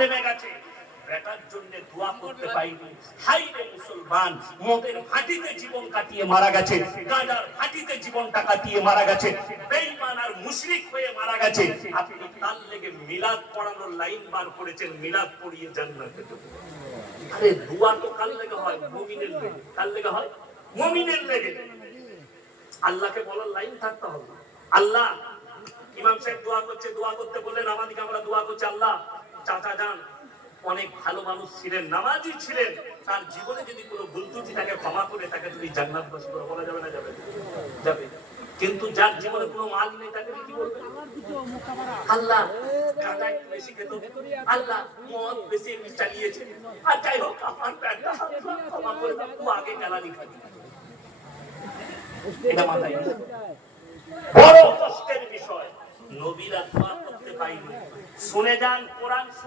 নেমে গেছে, বেটার জন্য দোয়া করতে পাইনি। হাই রে মুসলমান, মদের ভাটিতে জীবন কাটিয়ে মারা গেছে, গাঁজার ভাটিতে জীবনটা কাটিয়ে মারা গেছে, বেঈমান আর মুশরিক হয়ে মারা গেছে। আপনি তার লেগে মিলাদ পড়ানোর লাইন বার করেছেন, মিলাদ পড়িয়ে জান্নাতে যাবেন। আরে দোয়া তো কার লেগে হয়? মুমিনের লেগে। কার লেগে হয়? মুমিনের লেগে। আল্লাহকে বলার লাইন থাকতে হবে। আল্লাহ, ইমাম সাহেব দোয়া করছে, দোয়া করতে বললেন আমাদেরকে, আমরা দোয়া করছি, আল্লাহ চাচা যান অনেক ভালো মানুষ ছিলেন, নামাজি ছিলেন, তার জীবনে যদি কোনো ভুল ত্রুটি তাকে ক্ষমা করে তাকে তুমি জান্নাতবাসী করে, বলা যাবে না? যাবে, যাবে। কিন্তু যার জীবনে কোনো মাল নেই তাকে কি বলবে? আল্লাহ গাঁজা একটু বেশি খেত, আল্লাহ মদ বেশি চালিয়েছে, আর যাই হোক আমার পেটটা ক্ষমা করে দাও, ও আগে জ্বালানি খাবি। এটা মাথায় বড় কষ্টের বিষয়। নবীরা দোয়া করতে পাইনি। শুনে যান কোরআন।